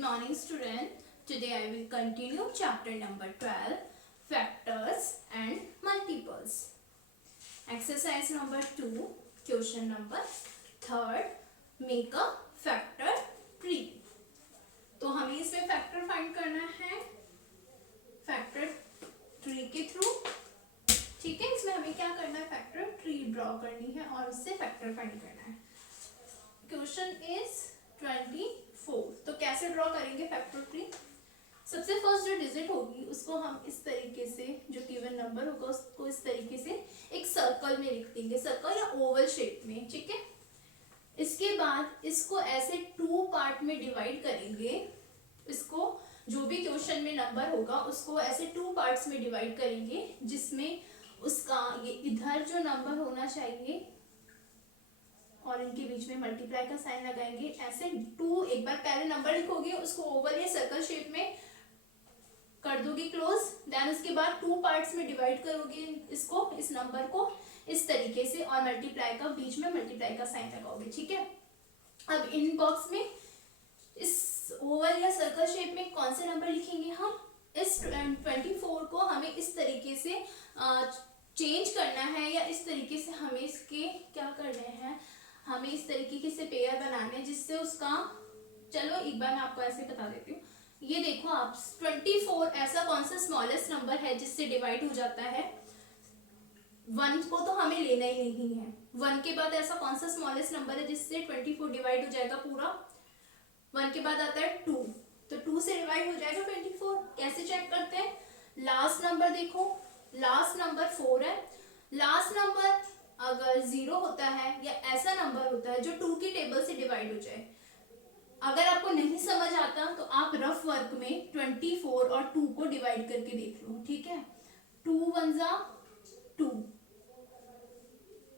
Good morning, student. Today I will continue chapter number 12, factors and multiples. Exercise number 2, question number 3, make a factor tree. तो हमें इसमें factor find करना है factor tree के through. ठीक है, इसमें हमें क्या करना है, फैक्टर ट्री ड्रॉ करनी है और उससे फैक्टर फाइंड करना है. Question is 24. तो कैसे ड्रॉ करेंगे फैक्टर ट्री? सबसे फर्स्ट जो डिजिट होगी उसको हम इस तरीके से, जो गिवन नंबर होगा उसको इस तरीके से एक सर्कल में लिख देंगे, सर्कल या ओवल शेप में. ठीक है, इसके बाद इसको ऐसे 2 पार्ट में डिवाइड करेंगे. इसको जो भी क्वेश्चन में नंबर होगा उसको ऐसे 2 पार्ट्स में डिवाइड करेंगे, जिसमें उसका ये इधर जो नंबर होना चाहिए और इनके बीच में मल्टीप्लाई का साइन लगाएंगे. ऐसे 2 एक बार पहले नंबर लिखोगे, उसको ओवल या सर्कल शेप में कर दोगे क्लोज. देन उसके बाद 2 पार्ट्स में डिवाइड करोगे इसको, इस नंबर को इस तरीके से, और मल्टीप्लाई का बीच में मल्टीप्लाई का साइन लगाओगे. ठीक है, अब इन बॉक्स में इस ओवल या सर्कल शेप में कौन से नंबर लिखेंगे हम? इस 24 को हमें इस तरीके से चेंज करना है, या इस तरीके से हमें इसके क्या करने हैं, हमें इस तरीके से पेयर बनाने हैं जिससे उसका, चलो एक बार मैं आपको ऐसे बता देती हूँ. ये देखो आप, 24 ऐसा कौन सा स्मॉलेस्ट नंबर है जिससे डिवाइड हो जाता है? 1 को तो हमें लेना ही नहीं है. 1 के बाद ऐसा कौन सा स्मॉलेस्ट नंबर है जिससे 24 डिवाइड हो जाएगा पूरा? 1 के बाद आता है 2, तो 2 से डिवाइड हो जाएगा 24. कैसे चेक करते हैं? लास्ट नंबर देखो, लास्ट नंबर 4 है. लास्ट नंबर अगर 0 होता है या ऐसा नंबर होता है जो 2 की टेबल से डिवाइड हो जाए. अगर आपको नहीं समझ आता तो आप रफ वर्क में 24 और 2 को डिवाइड करके देख लो. ठीक है, 2 1 जा 2,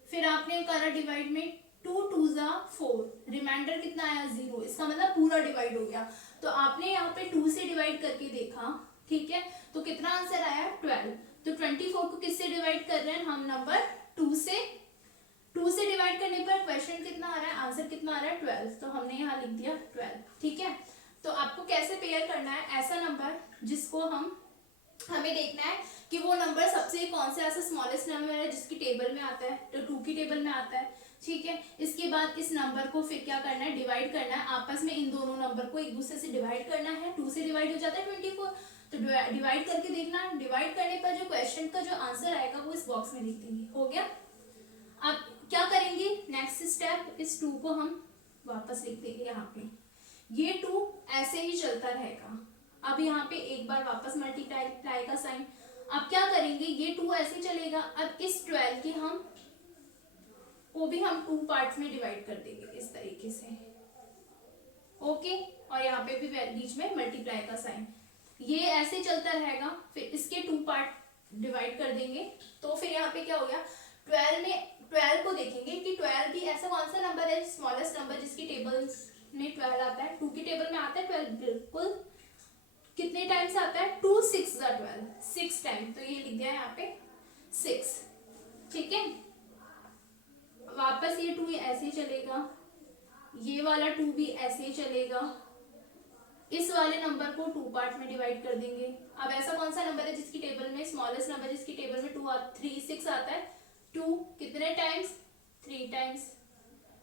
फिर आपने करा डिवाइड में 2 2 जा 4, रिमाइंडर कितना आया 0. इसका मतलब पूरा डिवाइड हो गया. तो आपने यहाँ पे 2 से डिवाइड करके देखा. ठीक है, तो कितना आंसर आया? 12. तो 24 को किससे डिवाइड कर रहे हैं हम? नंबर 2 से. 2 से डिवाइड करने पर क्वेश्चन कितना आ रहा है, आंसर कितना आ रहा है? 12. तो हमने यहाँ लिख दिया 12. ठीक है, तो आपको कैसे पेयर करना है? ऐसा नंबर जिसको हमें देखना है कि वो नंबर सबसे कौन सा ऐसा स्मॉलेस्ट नंबर है जिसकी टेबल में आता है, तो 2 की टेबल में आता है. ठीक है, इसके बाद इस नंबर को फिर क्या करना है, डिवाइड करना है. आपस में इन दोनों नंबर को एक दूसरे से डिवाइड करना है. 2 से डिवाइड हो जाता है 24, तो डिवाइड करके देखना. डिवाइड करने पर जो क्वेश्चन का जो आंसर आएगा वो इस बॉक्स में लिख देंगे. हो गया. अब क्या करेंगे, नेक्स्ट स्टेप, इस 2 को हम वापस लिख देंगे यहाँ पे. ये 2 ऐसे ही चलता रहेगा. अब यहाँ पे एक बार वापस मल्टीप्लाई का साइन. अब क्या करेंगे, ये 2 ऐसे चलेगा. अब इस 12 की हम को भी हम 2 पार्ट्स में डिवाइड कर देंगे इस तरीके से. ओके, और यहाँ पे भी बीच में मल्टीप्लाई का साइन. ये ऐसे चलता रहेगा. फिर इसके 2 पार्ट डिवाइड कर देंगे. तो फिर यहाँ पे क्या हो गया, 12 को देखेंगे कि 12 भी ऐसा कौन सा नंबर है, स्मॉलेस्ट नंबर जिसकी टेबल में 12 आता है. 2 की टेबल में आता है 12 बिल्कुल. कितने टाइम्स आता है? 2 6 जा 12, 6 टाइम. तो ये लिख दिया यहाँ पे 6. ठीक है, वापस ये 2 ऐसे ही चलेगा, ये वाला 2 भी ऐसे ही चलेगा. इस वाले नंबर को 2 पार्ट में डिवाइड कर देंगे. अब ऐसा कौन सा नंबर है जिसकी टेबल में, स्मॉलेस्ट नंबर जिसकी टेबल में 3 6 आता है? 2 कितने टाइम्स? 3 टाइम्स.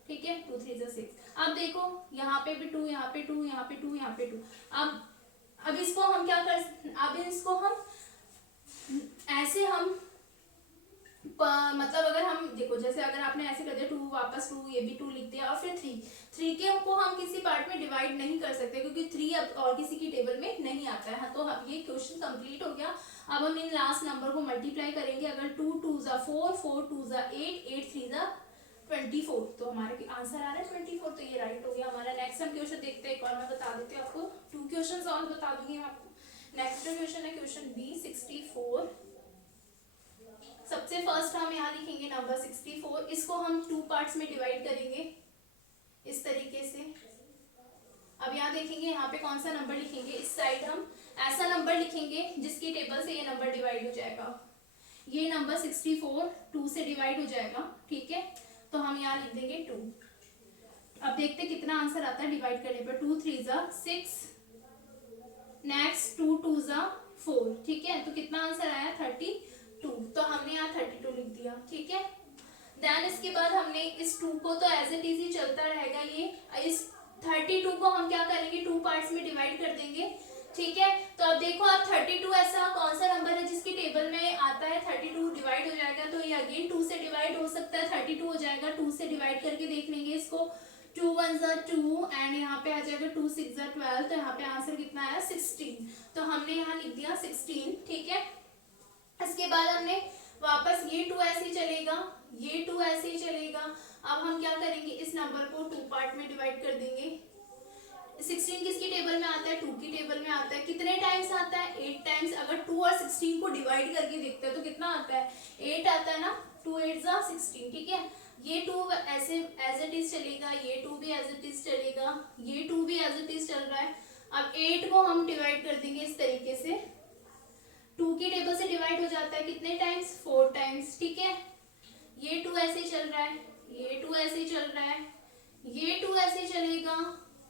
ठीक है, 2 3 जा 6. अब देखो यहाँ पे भी 2, यहाँ पे 2, यहाँ पे 2, यहाँ पे 2. अब इसको हम क्या कर, अब इसको हम ऐसे हम मतलब अगर हम देखो, जैसे अगर आपने ऐसे कर दिया 2 वापस 2, ये भी 2 लिख दिया, और फिर 3 के को हम किसी पार्ट में डिवाइड नहीं कर सकते क्योंकि 3 अब और किसी की टेबल में नहीं आता है. तो अब ये क्वेश्चन कंप्लीट हो गया. अब हम इन लास्ट नंबर को मल्टीप्लाई करेंगे. अगर 2 2 जा 4, 4 2 जा 8, 8 3 जा 24, तो हमारे आंसर आ रहा है 24. तो ये राइट हो गया हमारा. नेक्स्ट हम क्वेश्चन देखते हैं. एक और मैं बता देती हूँ आपको, 2 क्वेश्चन और बता दूंगी मैं आपको. नेक्स्ट क्वेश्चन है क्वेश्चन बी 64. सबसे फर्स्ट हम यहाँ लिखेंगे नंबर 64. इसको हम 2 पार्ट्स में डिवाइड करेंगे इस तरीके से. अब यहाँ देखेंगे, यहाँ पे कौन सा नंबर लिखेंगे, इस साइड हम ऐसा नंबर लिखेंगे जिसकी टेबल से ये नंबर डिवाइड हो जाएगा. ये नंबर 64 2 से डिवाइड हो जाएगा. ठीक है, तो हम यहाँ लिख देंगे 2. अब देखते कितना आंसर आता है डिवाइड करने पर. 2 3 जा 6, नेक्स्ट 2 2 जा 4, ठीक है, तो कितना आंसर आया 32, तो हमने यहाँ 32 लिख दिया, ठीक है। देन इसके बाद हमने इस 2 को तो एज इट इज ही चलता रहेगा, ये इस 32 को हम क्या करेंगे 2 पार्ट्स में डिवाइड कर देंगे, ठीक है। तो अब देखो आप 32 ऐसा कौन सा नंबर है जिसकी टेबल में आता है 32 डिवाइड हो जाएगा, तो ये अगेन 2 से डिवाइड हो सकता है, 32 हो जाएगा, 2 से डिवाइड करके देख लेंगे इसको, 2 1 जा 2 एंड यहाँ पे आ जाएगा 2 6 जा 12, तो यहाँ पे आंसर कितना आया 16, तो हमने यहाँ लिख दिया 16, ठीक है। इसके बाद हमने वापस ये 2 ऐसे ही चलेगा, ये 2 ऐसे ही चलेगा, अब हम क्या करेंगे इस नंबर को 2 पार्ट में डिवाइड कर देंगे। 16 किसकी टेबल में आता है 2 की टेबल में आता है, कितने टाइम्स आता है 8 टाइम्स, अगर 2 और 16 को डिवाइड करके देखते हैं तो कितना आता है 8 आता है ना, 2 8 जा 16, ठीक है। ये 2 ऐसे एज इट इज चलेगा, ये 2 भी एज इट इज चलेगा, ये 2 भी एज इट इज चल रहा है। अब 8 को हम डिवाइड कर देंगे इस तरीके से, 2 की टेबल से डिवाइड हो जाता है कितने टाइम्स 4 टाइम्स, ठीक है। ये 2 ऐसे चल रहा है, ये 2 ऐसे चल रहा है, ये 2 ऐसे चलेगा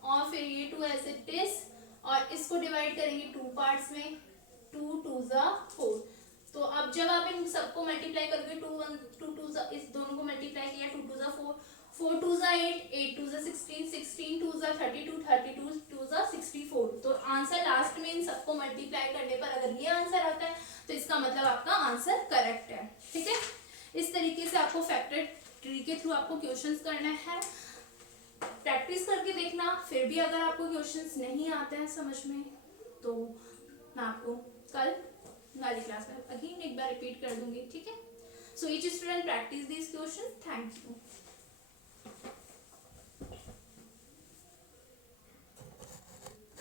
और फिर ये 2 ऐसे इट इज, और इसको डिवाइड करेंगे 2 पार्ट्स में, 2 2 जा 4, तो अब जब आप इन सबको मल्टीप्लाई करोगे 2 1 2 2 जा, इस दोनों को मल्टीप्लाई किया 2 2 जा 4 4 2 जा 8 8 2 जा 16 16 2 जा 32 32 2 जा 64, तो आंसर लास्ट में इन सबको मल्टीप्लाई करने पर अगर ये आंसर आता है तो इसका मतलब आपका आंसर करेक्ट है, ठीक है। इस तरीके से आपको फैक्टर ट्री के थ्रू आपको क्वेश्चंस करना है, प्रैक्टिस करके देखना, फिर भी अगर आपको क्वेश्चंस नहीं आते हैं समझ में तो मैं आपको कल वाली क्लास में अगेन एक बार रिपीट कर दूंगी, ठीक है। So each student practice this question, thank you.